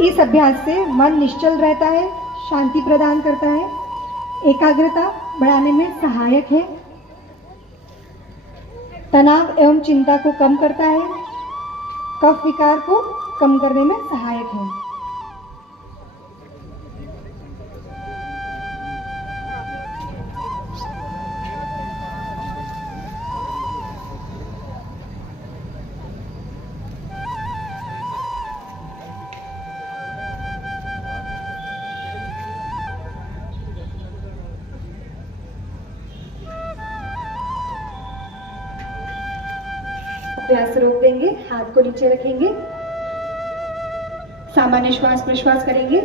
इस अभ्यास से मन निश्चल रहता है, शांति प्रदान करता है, एकाग्रता बढ़ाने में सहायक है, तनाव एवं चिंता को कम करता है, कफ विकार को कम करने में सहायक है। अभ्यास रोक देंगे, हाथ को नीचे रखेंगे, सामान्य श्वास प्रश्वास करेंगे।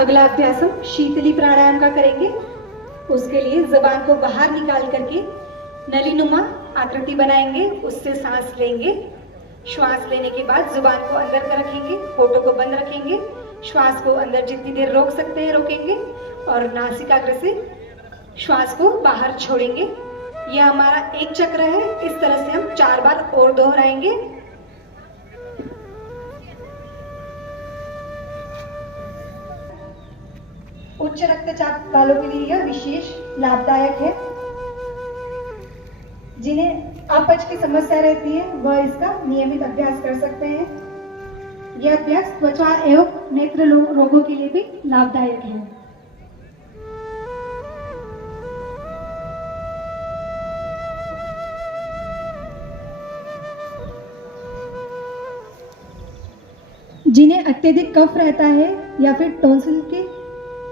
अगला अभ्यास हम शीतली प्राणायाम का करेंगे। उसके लिए जबान को बाहर निकाल करके नलीनुमा आकृति बनाएंगे, उससे सांस लेंगे। श्वास लेने के बाद जुबान को अंदर कर रखेंगे, होठों को बंद रखेंगे, श्वास को अंदर जितनी देर रोक सकते हैं रोकेंगे और नासिकाग्र से श्वास को बाहर छोड़ेंगे। यह हमारा एक चक्र है। इस तरह से हम 4 बार और दोहराएंगे। उच्च रक्तचाप वालों के लिए यह विशेष लाभदायक है। जिन्हें अपच की समस्या रहती है वह इसका नियमित अभ्यास कर सकते हैं। यह अभ्यास त्वचा एवं नेत्र रोगों के लिए भी लाभदायक है। जिन्हें अत्यधिक कफ रहता है या फिर टॉन्सिल की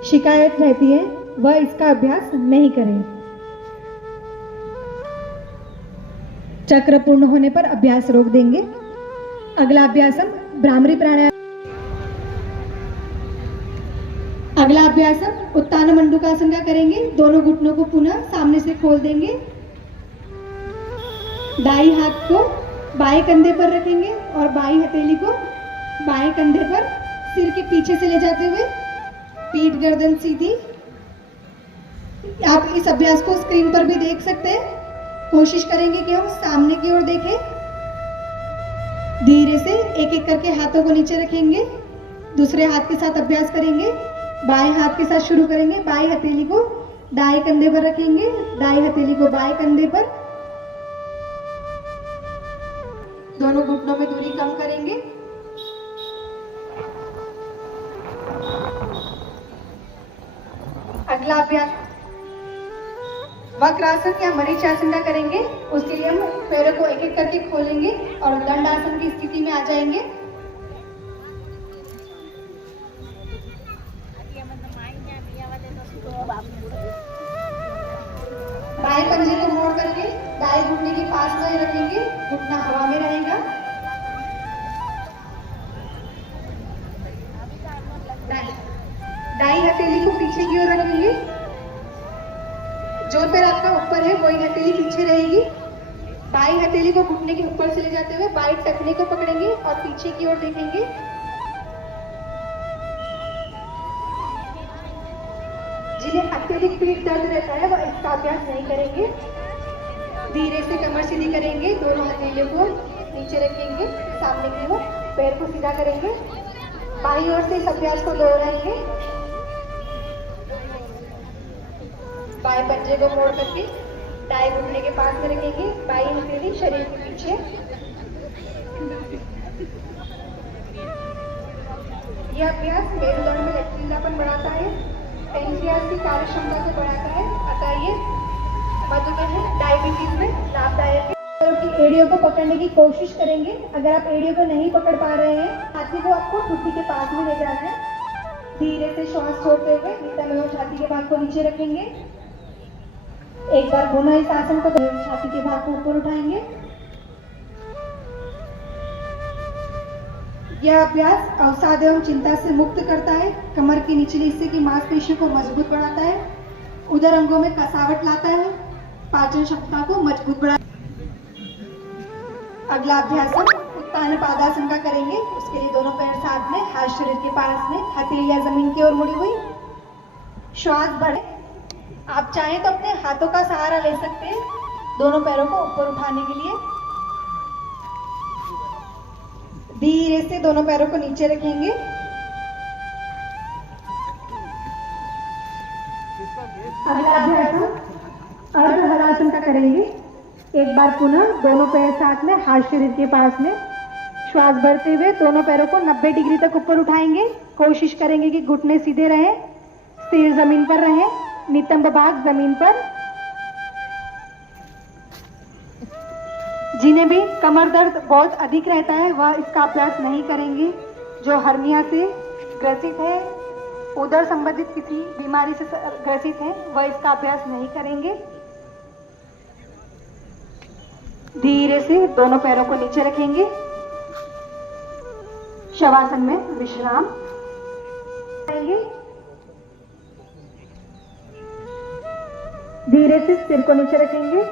शिकायत रहती है वह इसका अभ्यास नहीं करें। चक्र पूर्ण होने पर अभ्यास रोक देंगे। अगला अभ्यास हम भ्रामरी प्राणायाम। अगला अभ्यास हम उत्तान मंडूकासन का करेंगे। दोनों घुटनों को पुनः सामने से खोल देंगे। दाई हाथ को बाएं कंधे पर रखेंगे और बाई हथेली को बाएं कंधे पर सिर के पीछे से ले जाते हुए पीठ गर्दन सीधी। आप इस अभ्यास को स्क्रीन पर भी देख सकते हैं। कोशिश करेंगे कि हम सामने की ओर देखें। धीरे से एक एक करके हाथों को नीचे रखेंगे। दूसरे हाथ के साथ अभ्यास करेंगे। बाएं हाथ के साथ शुरू करेंगे। बाएं हथेली को दाएं कंधे पर रखेंगे, दाएं हथेली को बाएं कंधे पर। दोनों घुटनों में दूरी कम करेंगे। अगला अभ्यास वक्रासन या मरीचासन का करेंगे। उसके लिए हम पैरों को एक एक करके खोलेंगे और दंडासन की स्थिति में आ जाएंगे। बाएं पंजे को मोड़ करके दाएं घुटने के पास में रखेंगे, घुटना हवा में रहेगा। दाई हथेली को पीछे की ओर रखेंगे। जो पैर आपका ऊपर है वही हथेली पीछे रहेगी। बाई हथेली को घुटने के ऊपर से ले जाते हुए बाई टखने को पकड़ेंगे और पीछे की ओर देखेंगे। जिन्हें अत्यधिक पीठ दर्द रहता है वह इसका अभ्यास नहीं करेंगे। धीरे से कमर सीधी करेंगे, दोनों हथेलियों को नीचे रखेंगे, सामने की ओर पैर को सीधा करेंगे। बाई ओर से इस अभ्यास को दोहराएंगे। बाएं पंजे को मोड़ करके दाएं घुटने के पास में रखेंगे, बाई हथेली शरीर के पीछे। यह अभ्यास मेरुदंड में लचीलापन बढ़ाता है, पेनक्रियास की कार्य क्षमता को बढ़ाता है, अतः ये मधुमेह डायबिटीज में लाभदायक है। की एड़ियों को पकड़ने की कोशिश करेंगे। अगर आप एड़ियों को नहीं पकड़ पा रहे हैं, छाती को आपको ठुड्डी के पास में ले जाना है। धीरे से श्वास छोड़ते हुए नितंब एवं छाती के भाग को नीचे रखेंगे। एक बार पुनः इस आसन को छाती के भाग को ऊपर उठाएंगे। यह अभ्यास अवसाद एवं चिंता से मुक्त करता है, कमर की निचले हिस्से की मांसपेशियों को मजबूत बनाता है, उदर अंगों में कसावट लाता है, पाचन क्षमता को मजबूत बढ़ाता है। अगला अभ्यास हम उत्तान पादासन का करेंगे। उसके लिए दोनों पैर साथ में, हाथ शरीर के पास में, हथेलियां जमीन की ओर मुड़ी हुई। श्वास बढ़े। आप चाहें तो अपने हाथों का सहारा ले सकते हैं दोनों पैरों को ऊपर उठाने के लिए। धीरे से दोनों पैरों को नीचे रखेंगे। अगला अभ्यास अर्ध हलासन का करेंगे। एक बार पुनः दोनों पैर साथ में, हाथ शरीर के पास में, श्वास भरते हुए दोनों पैरों को 90 डिग्री तक ऊपर उठाएंगे। कोशिश करेंगे कि घुटने सीधे रहें, सिर जमीन पर रहे, नितंब भाग जमीन पर। जिन्हें भी कमर दर्द बहुत अधिक रहता है वह इसका अभ्यास नहीं करेंगे। जो हर्निया से ग्रसित है, उदर संबंधित किसी बीमारी से ग्रसित है, वह इसका अभ्यास नहीं करेंगे। धीरे से दोनों पैरों को नीचे रखेंगे। शवासन में विश्राम करेंगे। धीरे से सिर को नीचे रखेंगे,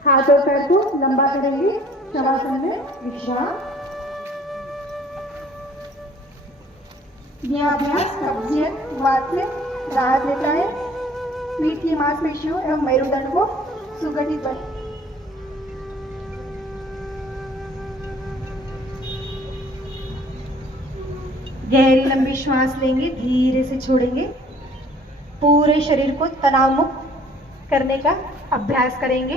हाथ और पैर को लंबा करेंगे। शवासन में विश्राम। यह अभ्यास कब्जियत, वात से राहत देता है, पीठ की मांसपेशियों एवं मेरुदंड को सुगठित बनाता है। गहरी लंबी श्वास लेंगे, धीरे से छोड़ेंगे। पूरे शरीर को तनाव मुक्त करने का अभ्यास करेंगे।